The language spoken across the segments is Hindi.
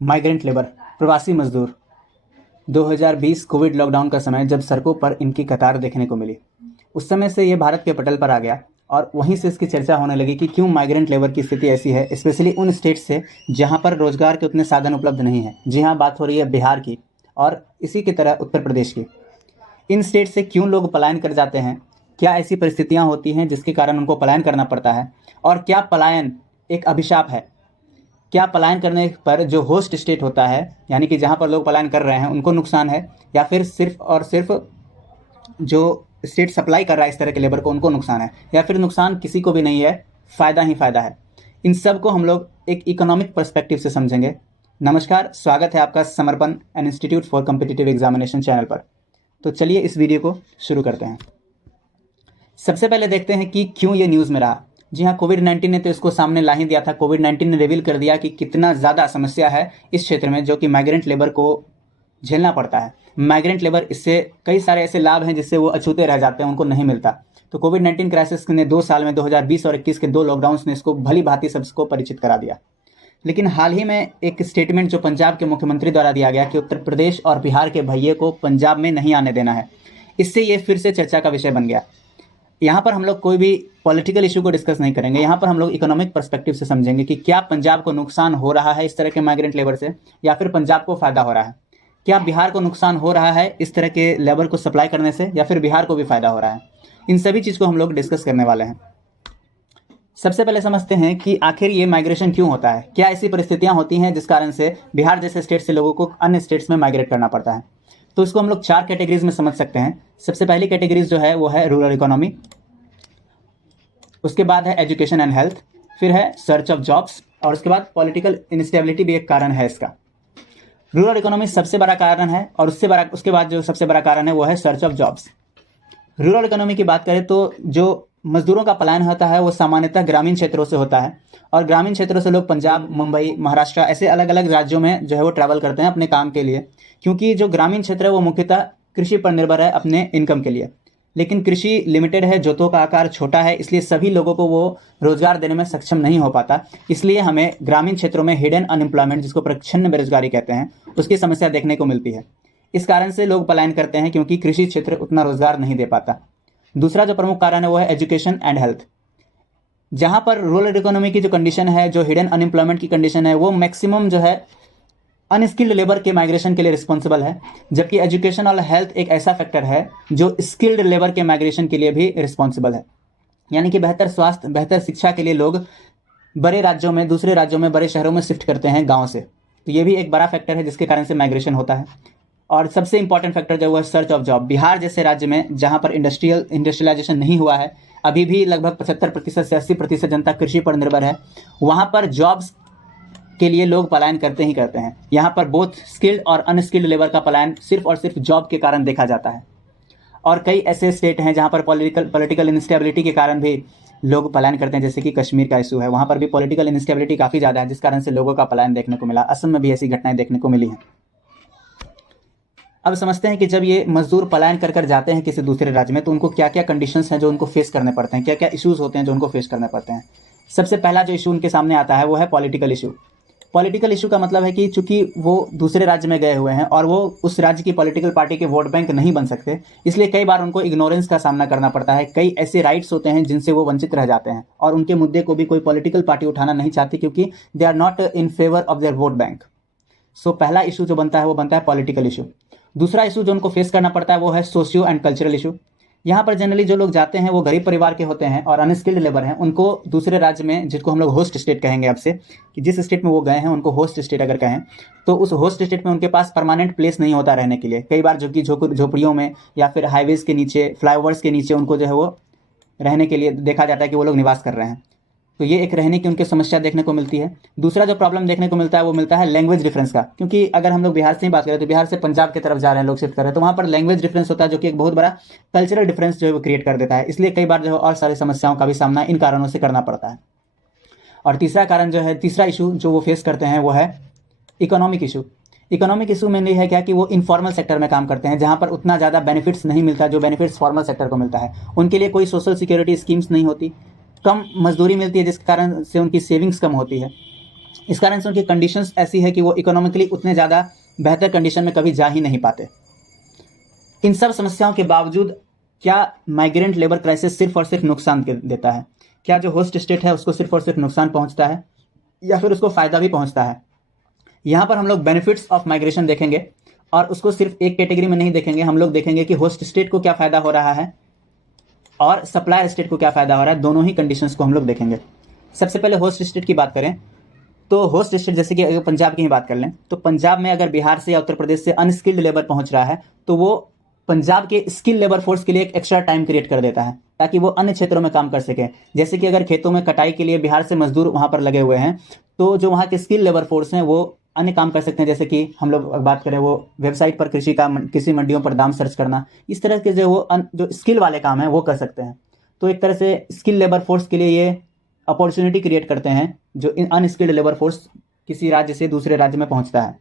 माइग्रेंट लेबर, प्रवासी मजदूर। 2020 कोविड लॉकडाउन का समय जब सड़कों पर इनकी कतार देखने को मिली, उस समय से ये भारत के पटल पर आ गया और वहीं से इसकी चर्चा होने लगी कि क्यों माइग्रेंट लेबर की स्थिति ऐसी है, स्पेशली उन स्टेट से जहां पर रोजगार के उतने साधन उपलब्ध नहीं हैं। जी हाँ, बात हो रही है बिहार की और इसी की तरह उत्तर प्रदेश की। इन स्टेट से क्यों लोग पलायन कर जाते हैं, क्या ऐसी परिस्थितियां होती हैं जिसके कारण उनको पलायन करना पड़ता है, और क्या पलायन एक अभिशाप है? क्या पलायन करने पर जो होस्ट स्टेट होता है, यानी कि जहां पर लोग पलायन कर रहे हैं, उनको नुकसान है, या फिर सिर्फ और सिर्फ जो स्टेट सप्लाई कर रहा है इस तरह के लेबर को उनको नुकसान है, या फिर नुकसान किसी को भी नहीं है, फ़ायदा ही फ़ायदा है? इन सब को हम लोग एक इकोनॉमिक पर्सपेक्टिव से समझेंगे। नमस्कार, स्वागत है आपका समर्पण and institute for competitive examination channel पर। तो चलिए इस वीडियो को शुरू करते हैं। सबसे पहले देखते हैं कि क्यों ये न्यूज़ में रहा। जी हाँ, कोविड-19 ने तो इसको सामने ला ही दिया था। कोविड-19 ने रिवील कर दिया कि कितना ज़्यादा समस्या है इस क्षेत्र में, जो कि माइग्रेंट लेबर को झेलना पड़ता है। माइग्रेंट लेबर, इससे कई सारे ऐसे लाभ हैं जिससे वो अछूते रह जाते हैं, उनको नहीं मिलता। तो कोविड-19 क्राइसिस ने 2 साल में 2020 और 21 के 2 लॉकडाउन्स ने इसको भली भांति सबको परिचित करा दिया। लेकिन हाल ही में एक स्टेटमेंट जो पंजाब के मुख्यमंत्री द्वारा दिया गया कि उत्तर प्रदेश और बिहार के भैये को पंजाब में नहीं आने देना है, इससे ये फिर से चर्चा का विषय बन गया। यहाँ पर हम लोग कोई भी पॉलिटिकल इशू को डिस्कस नहीं करेंगे। यहाँ पर हम लोग इकोनॉमिक पर्सपेक्टिव से समझेंगे कि क्या पंजाब को नुकसान हो रहा है इस तरह के माइग्रेंट लेबर से, या फिर पंजाब को फ़ायदा हो रहा है। क्या बिहार को नुकसान हो रहा है इस तरह के लेबर को सप्लाई करने से, या फिर बिहार को भी फ़ायदा हो रहा है। इन सभी चीज़ को हम लोग डिस्कस करने वाले हैं। सबसे पहले समझते हैं कि आखिर ये माइग्रेशन क्यों होता है। क्या ऐसी परिस्थितियाँ होती हैं जिस कारण से बिहार जैसे स्टेट से लोगों को अन्य स्टेट्स में माइग्रेट करना पड़ता है। तो इसको हम लोग 4 कैटेगरीज में समझ सकते हैं। सबसे पहली कैटेगरीज जो है वो है रूरल इकोनॉमी, उसके बाद है एजुकेशन एंड हेल्थ, फिर है सर्च ऑफ जॉब्स, और उसके बाद पॉलिटिकल इंस्टेबिलिटी भी एक कारण है इसका। रूरल इकोनॉमी सबसे बड़ा कारण है, और उसके बाद जो सबसे बड़ा कारण है वो है search of jobs. Rural economy की बात करें तो जो मजदूरों का पलायन होता है वो सामान्यतः ग्रामीण क्षेत्रों से होता है, और ग्रामीण क्षेत्रों से लोग पंजाब, मुंबई, महाराष्ट्र ऐसे अलग अलग राज्यों में जो है वो ट्रैवल करते हैं अपने काम के लिए, क्योंकि जो ग्रामीण क्षेत्र है वो मुख्यतः कृषि पर निर्भर है अपने इनकम के लिए। लेकिन कृषि लिमिटेड है, जोतों का आकार छोटा है, इसलिए सभी लोगों को वो रोजगार देने में सक्षम नहीं हो पाता। इसलिए हमें ग्रामीण क्षेत्रों में हिडन अनएम्प्लॉयमेंट, जिसको प्रच्छन्न बेरोजगारी कहते हैं, उसकी समस्या देखने को मिलती है। इस कारण से लोग पलायन करते हैं, क्योंकि कृषि क्षेत्र उतना रोजगार नहीं दे पाता। दूसरा जो प्रमुख कारण है वो है एजुकेशन एंड हेल्थ। जहां पर रूरल इकोनॉमी की जो कंडीशन है, जो हिडन अनएम्प्लॉयमेंट की कंडीशन है, वो मैक्सिमम जो है अनस्किल्ड लेबर के माइग्रेशन के लिए रिस्पॉन्सिबल है, जबकि एजुकेशन और हेल्थ एक ऐसा फैक्टर है जो स्किल्ड लेबर के माइग्रेशन के लिए भी रिस्पॉन्सिबल है। यानी कि बेहतर स्वास्थ्य, बेहतर शिक्षा के लिए लोग बड़े राज्यों में, दूसरे राज्यों में, बड़े शहरों में शिफ्ट करते हैं गाँव से। तो ये भी एक बड़ा फैक्टर है जिसके कारण से माइग्रेशन होता है। और सबसे इंपॉर्टेंट फैक्टर जो है सर्च ऑफ जॉब। बिहार जैसे राज्य में जहाँ पर इंडस्ट्रियलाइजेशन नहीं हुआ है, अभी भी लगभग 75% से 80% जनता कृषि पर निर्भर है, वहाँ पर जॉब्स के लिए लोग पलायन करते ही करते हैं। यहाँ पर बोथ स्किल्ड और अनस्किल्ड लेबर का पलायन सिर्फ और सिर्फ जॉब के कारण देखा जाता है। और कई ऐसे स्टेट हैं जहाँ पर पॉलिटिकल इंस्टेबिलिटी के कारण भी लोग पलायन करते हैं, जैसे कि कश्मीर का इशू है, वहाँ पर भी पॉलिटिकल इंस्टेबिलिटी काफ़ी ज़्यादा है, जिस कारण से लोगों का पलायन देखने को मिला। असम में भी ऐसी घटनाएं देखने को मिली हैं। अब समझते हैं कि जब ये मजदूर पलायन कर जाते हैं किसी दूसरे राज्य में, तो उनको क्या क्या कंडीशंस हैं जो उनको फेस करने पड़ते हैं, क्या क्या इश्यूज होते हैं जो उनको फेस करने पड़ते हैं। सबसे पहला जो इशू उनके सामने आता है वो है पॉलिटिकल इशू। पॉलिटिकल इशू का मतलब है कि चूंकि वो दूसरे राज्य में गए हुए हैं और वो उस राज्य की पॉलिटिकल पार्टी के वोट बैंक नहीं बन सकते, इसलिए कई बार उनको इग्नोरेंस का सामना करना पड़ता है। कई ऐसे राइट्स होते हैं जिनसे वो वंचित रह जाते हैं, और उनके मुद्दे को भी कोई पॉलिटिकल पार्टी उठाना नहीं चाहती, क्योंकि they are not in favour of their vote bank. So पहला इशू जो बनता है वो बनता है पॉलिटिकल इशू। दूसरा इशू जो उनको फेस करना पड़ता है वो है सोशियो एंड कल्चरल इशू। यहाँ पर जनरली जो लोग जाते हैं वो गरीब परिवार के होते हैं और अनस्किल्ड लेबर हैं। उनको दूसरे राज्य में, जिसको हम लोग होस्ट स्टेट कहेंगे अब से, कि जिस स्टेट में वो गए हैं उनको होस्ट स्टेट अगर कहें, तो उस होस्ट स्टेट में उनके पास परमानेंट प्लेस नहीं होता रहने के लिए। कई बार जो कि झोपड़ियों में या फिर हाईवेज के नीचे, फ्लाईओवर्स के नीचे उनको जो है वो रहने के लिए देखा जाता है कि वो लोग निवास कर रहे हैं। तो ये एक रहने की उनकी समस्या देखने को मिलती है। दूसरा जो प्रॉब्लम देखने को मिलता है वो मिलता है लैंग्वेज डिफरेंस का, क्योंकि अगर हम लोग बिहार से ही बात करें तो बिहार से पंजाब की तरफ जा रहे हैं लोग, शिफ्ट कर रहे हैं, तो वहाँ पर लैंग्वेज डिफरेंस होता है, जो कि एक बहुत बड़ा कल्चरल डिफरेंस जो है वो क्रिएट कर देता है। इसलिए कई बार जो है और सारी समस्याओं का भी सामना इन कारणों से करना पड़ता है। और तीसरा कारण जो है, तीसरा इशू जो वो फेस करते हैं वो है इकोनॉमिक इशू। इकोनॉमिक इशू में है क्या कि वो इनफॉर्मल सेक्टर में काम करते हैं, जहाँ पर उतना ज़्यादा बेनिफिट्स नहीं मिलता जो बेनिफिट्स फॉर्मल सेक्टर को मिलता है। उनके लिए कोई सोशल सिक्योरिटी स्कीम्स नहीं होती, कम मजदूरी मिलती है, जिसके कारण से उनकी सेविंग्स कम होती है। इस कारण से उनकी कंडीशंस ऐसी है कि वो इकोनॉमिकली उतने ज़्यादा बेहतर कंडीशन में कभी जा ही नहीं पाते। इन सब समस्याओं के बावजूद क्या माइग्रेंट लेबर क्राइसिस सिर्फ और सिर्फ नुकसान देता है? क्या जो होस्ट स्टेट है उसको सिर्फ और सिर्फ नुकसान पहुंचता है या फिर उसको फ़ायदा भी पहुंचता है? यहाँ पर हम लोग बेनिफिट्स ऑफ माइग्रेशन देखेंगे और उसको सिर्फ एक कैटेगरी में नहीं देखेंगे। हम लोग देखेंगे कि होस्ट स्टेट को क्या फ़ायदा हो रहा है और सप्लायर स्टेट को क्या फ़ायदा हो रहा है। दोनों ही कंडीशंस को हम लोग देखेंगे। सबसे पहले होस्ट स्टेट की बात करें तो होस्ट स्टेट जैसे कि अगर पंजाब की ही बात कर लें तो पंजाब में अगर बिहार से या उत्तर प्रदेश से अनस्किल्ड लेबर पहुंच रहा है तो वो पंजाब के स्किल लेबर फोर्स के लिए एक एक्स्ट्रा टाइम क्रिएट कर देता है ताकि वो अन्य क्षेत्रों में काम कर सके। जैसे कि अगर खेतों में कटाई के लिए बिहार से मजदूर वहाँ पर लगे हुए हैं तो जो वहाँ के स्किल लेबर फोर्स हैं वो अन्य काम कर सकते हैं। जैसे कि हम लोग बात करें वो वेबसाइट पर कृषि मंडियों पर दाम सर्च करना, इस तरह के जो स्किल वाले काम हैं वो कर सकते हैं। तो एक तरह से स्किल लेबर फोर्स के लिए ये अपॉर्चुनिटी क्रिएट करते हैं जो इन अनस्किल्ड लेबर फोर्स किसी राज्य से दूसरे राज्य में पहुंचता है।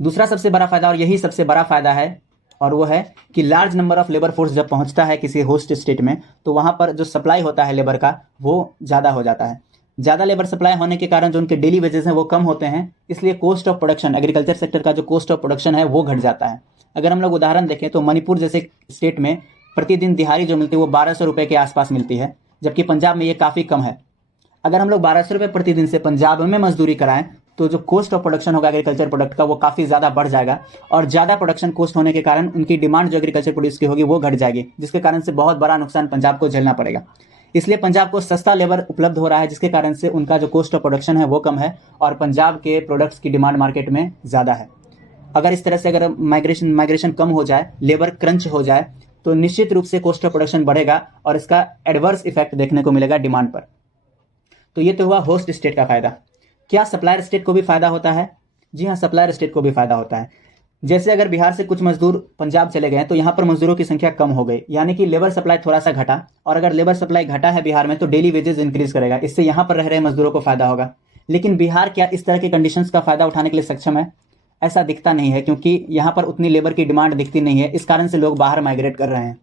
दूसरा सबसे बड़ा फायदा, और यही सबसे बड़ा फायदा है, और वो है कि large number of labour force जब पहुंचता है किसी होस्ट स्टेट में तो वहां पर जो सप्लाई होता है लेबर का वो ज़्यादा हो जाता है। ज़्यादा लेबर सप्लाई होने के कारण जो उनके डेली वेजेस हैं वो कम होते हैं, इसलिए cost of production, agriculture sector का जो कॉस्ट ऑफ प्रोडक्शन है वो घट जाता है। अगर हम लोग उदाहरण देखें तो मणिपुर जैसे स्टेट में प्रतिदिन दिहाड़ी जो मिलती है वो 1200 रुपये के आसपास मिलती है, जबकि पंजाब में ये काफ़ी कम है। अगर हम लोग 1200 रुपये प्रतिदिन से पंजाब में मजदूरी कराएं तो जो कॉस्ट ऑफ प्रोडक्शन होगा एग्रीकल्चर प्रोडक्ट का वो काफ़ी ज़्यादा बढ़ जाएगा, और ज़्यादा प्रोडक्शन कॉस्ट होने के कारण उनकी डिमांड जो एग्रीकल्चर प्रोड्यूस की होगी वो घट जाएगी, जिसके कारण से बहुत बड़ा नुकसान पंजाब को झेलना पड़ेगा। इसलिए पंजाब को सस्ता लेबर उपलब्ध हो रहा है, जिसके कारण से उनका जो कॉस्ट ऑफ प्रोडक्शन है वो कम है और पंजाब के प्रोडक्ट्स की डिमांड मार्केट में ज़्यादा है। अगर इस तरह से अगर माइग्रेशन कम हो जाए, लेबर क्रंच हो जाए, तो निश्चित रूप से कॉस्ट ऑफ प्रोडक्शन बढ़ेगा और इसका एडवर्स इफेक्ट देखने को मिलेगा डिमांड पर। तो ये तो हुआ होस्ट स्टेट का फायदा। क्या सप्लायर स्टेट को भी फायदा होता है? जी हाँ, सप्लायर स्टेट को भी फायदा होता है। जैसे अगर बिहार से कुछ मजदूर पंजाब चले गए तो यहाँ पर मजदूरों की संख्या कम हो गई, यानी कि लेबर सप्लाई थोड़ा सा घटा, और अगर लेबर सप्लाई घटा है बिहार में तो डेली वेजेस इंक्रीज करेगा, इससे यहाँ पर रह रहे मजदूरों को फायदा होगा। लेकिन बिहार क्या इस तरह के कंडीशंस का फायदा उठाने के लिए सक्षम है? ऐसा दिखता नहीं है, क्योंकि यहाँ पर उतनी लेबर की डिमांड दिखती नहीं है, इस कारण से लोग बाहर माइग्रेट कर रहे हैं।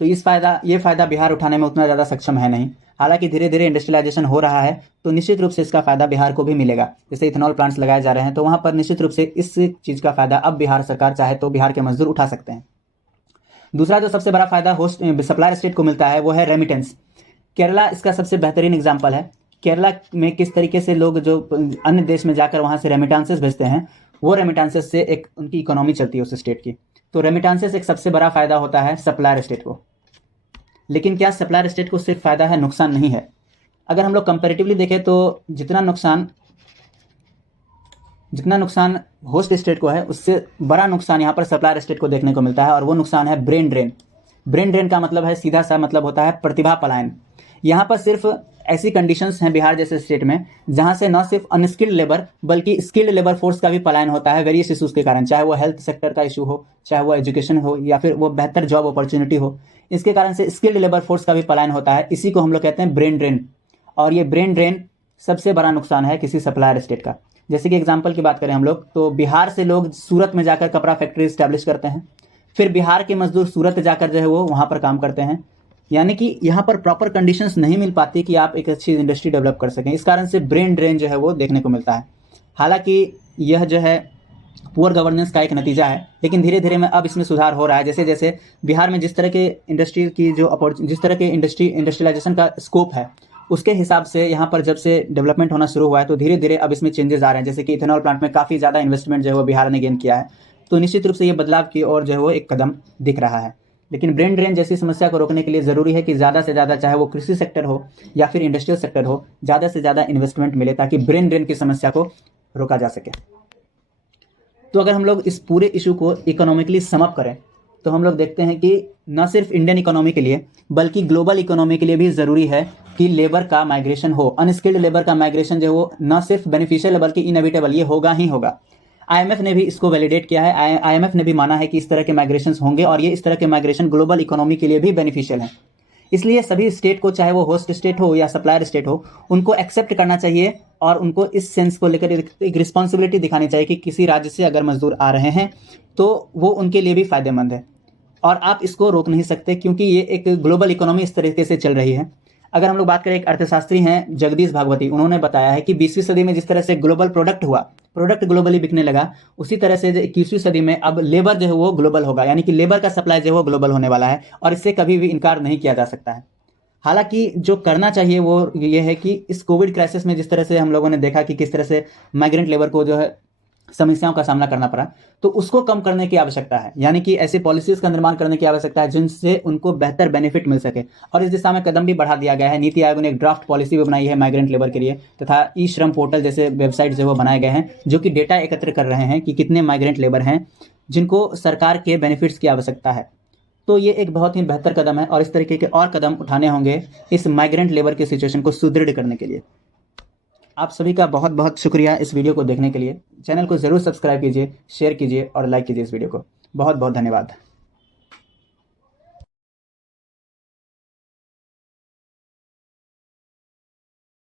तो ये फायदा बिहार उठाने में उतना ज़्यादा सक्षम है नहीं। हालांकि धीरे धीरे इंडस्ट्रियलाइजेशन हो रहा है तो निश्चित रूप से इसका फायदा बिहार को भी मिलेगा। जैसे इथेनॉल प्लांट्स लगाए जा रहे हैं तो वहाँ पर निश्चित रूप से इस चीज़ का फायदा अब बिहार सरकार चाहे तो बिहार के मजदूर उठा सकते हैं। दूसरा जो सबसे बड़ा फायदा होस्ट सप्लायर स्टेट को मिलता है वो है रेमिटेंस। केरला इसका सबसे बेहतरीन एग्जाम्पल है। केरला में किस तरीके से लोग जो अन्य देश में जाकर वहाँ से रेमिटांसेस भेजते हैं, वो रेमिटांसेस से एक उनकी इकोनॉमी चलती है उस स्टेट की। तो रेमिटांसेस एक सबसे बड़ा फायदा होता है सप्लायर स्टेट को। लेकिन क्या सप्लायर स्टेट को सिर्फ फायदा है, नुकसान नहीं है? अगर हम लोग कंपैरेटिवली देखें तो जितना नुकसान होस्ट स्टेट को है उससे बड़ा नुकसान यहाँ पर सप्लायर स्टेट को देखने को मिलता है, और वो नुकसान है ब्रेन ड्रेन। ब्रेन ड्रेन का मतलब है, सीधा सा मतलब होता है प्रतिभा पलायन। यहाँ पर सिर्फ ऐसी कंडीशंस हैं बिहार जैसे स्टेट में जहाँ से न सिर्फ अनस्किल्ड लेबर बल्कि स्किल्ड लेबर फोर्स का भी पलायन होता है वेरियस इशूज़ के कारण, चाहे वो हेल्थ सेक्टर का इशू हो, चाहे वो एजुकेशन हो, या फिर वो बेहतर जॉब अपॉर्चुनिटी हो। इसके कारण से स्किल्ड लेबर फोर्स का भी पलायन होता है। इसी को हम लोग कहते हैं ब्रेन ड्रेन, और ये ब्रेन ड्रेन सबसे बड़ा नुकसान है किसी सप्लायर स्टेट का। जैसे कि एग्जाम्पल की बात करें हम लोग तो बिहार से लोग सूरत में जाकर कपड़ा फैक्ट्री इस्टेब्लिश करते हैं, फिर बिहार के मजदूर सूरत जाकर जो है वो वहाँ पर काम करते हैं, यानी कि यहाँ पर प्रॉपर कंडीशंस नहीं मिल पाती कि आप एक अच्छी इंडस्ट्री डेवलप कर सकें। इस कारण से ब्रेन ड्रेन जो है वो देखने को मिलता है। हालांकि यह जो है पुअर गवर्नेंस का एक नतीजा है, लेकिन धीरे धीरे में अब इसमें सुधार हो रहा है। जैसे जैसे बिहार में जिस तरह के इंडस्ट्रियलाइजेशन का स्कोप है उसके हिसाब से यहाँ पर जब से डेवलपमेंट होना शुरू हुआ है तो धीरे धीरे अब इसमें चेंजेस आ रहे हैं। जैसे कि इथेनॉल प्लांट में काफ़ी ज़्यादा इन्वेस्टमेंट जो है वो बिहार ने गेन किया है, तो निश्चित रूप से ये बदलाव की ओर जो है वो एक कदम दिख रहा है। लेकिन ब्रेन ड्रेन जैसी समस्या को रोकने के लिए ज़रूरी है कि ज़्यादा से ज़्यादा, चाहे वो कृषि सेक्टर हो या फिर इंडस्ट्रियल सेक्टर हो, ज़्यादा से ज़्यादा इन्वेस्टमेंट मिले ताकि ब्रेन ड्रेन की समस्या को रोका जा सके। तो अगर हम लोग इस पूरे इशू को इकोनॉमिकली सम अप करें तो हम लोग देखते हैं कि न सिर्फ इंडियन इकोनॉमी के लिए बल्कि ग्लोबल इकोनॉमी के लिए भी ज़रूरी है कि लेबर का माइग्रेशन हो। अनस्किल्ड लेबर का माइग्रेशन जो वो न सिर्फ बेनिफिशियल है बल्कि इनएविटेबल, ये होगा ही होगा। IMF ने भी इसको वैलिडेट किया है। IMF ने भी माना है कि इस तरह के माइग्रेशन होंगे और ये इस तरह के माइग्रेशन ग्लोबल इकोनॉमी के लिए भी बेनिफिशियल है। इसलिए सभी स्टेट को, चाहे वो होस्ट स्टेट हो या सप्लायर स्टेट हो, उनको एक्सेप्ट करना चाहिए और उनको इस सेंस को लेकर एक रिस्पॉन्सिबिलिटी दिखानी चाहिए कि किसी राज्य से अगर मजदूर आ रहे हैं तो वो उनके लिए भी फ़ायदेमंद है और आप इसको रोक नहीं सकते, क्योंकि ये एक ग्लोबल इकोनॉमी इस तरीके से चल रही है। अगर हम लोग बात करें, एक अर्थशास्त्री हैं जगदीश भागवती, उन्होंने बताया है कि 20वीं सदी में जिस तरह से ग्लोबल प्रोडक्ट हुआ, प्रोडक्ट ग्लोबली बिकने लगा, उसी तरह से 21वीं सदी में अब लेबर जो है वो ग्लोबल होगा, यानी कि लेबर का सप्लाई जो है वो ग्लोबल होने वाला है और इससे कभी भी इनकार नहीं किया जा सकता है। हालांकि जो करना चाहिए वो ये है कि इस कोविड क्राइसिस में जिस तरह से हम लोगों ने देखा कि किस तरह से माइग्रेंट लेबर को जो है समस्याओं का सामना करना पड़ा, तो उसको कम करने की आवश्यकता है, यानी कि ऐसे पॉलिसीज का निर्माण करने की आवश्यकता है जिनसे उनको बेहतर बेनिफिट मिल सके। और इस दिशा में कदम भी बढ़ा दिया गया है। नीति आयोग ने एक ड्राफ्ट पॉलिसी भी बनाई है माइग्रेंट लेबर के लिए, तथा ई श्रम पोर्टल जैसे वेबसाइट जो वो बनाए गए हैं, जो कि डेटा एकत्र कर रहे हैं कि कितने माइग्रेंट लेबर हैं जिनको सरकार के बेनिफिट्स की आवश्यकता है। तो ये एक बहुत ही बेहतर कदम है और इस तरीके के और कदम उठाने होंगे इस माइग्रेंट लेबर की सिचुएशन को सुदृढ़ करने के लिए। आप सभी का बहुत बहुत शुक्रिया इस वीडियो को देखने के लिए। चैनल को ज़रूर सब्सक्राइब कीजिए, शेयर कीजिए और लाइक कीजिए इस वीडियो को। बहुत बहुत धन्यवाद।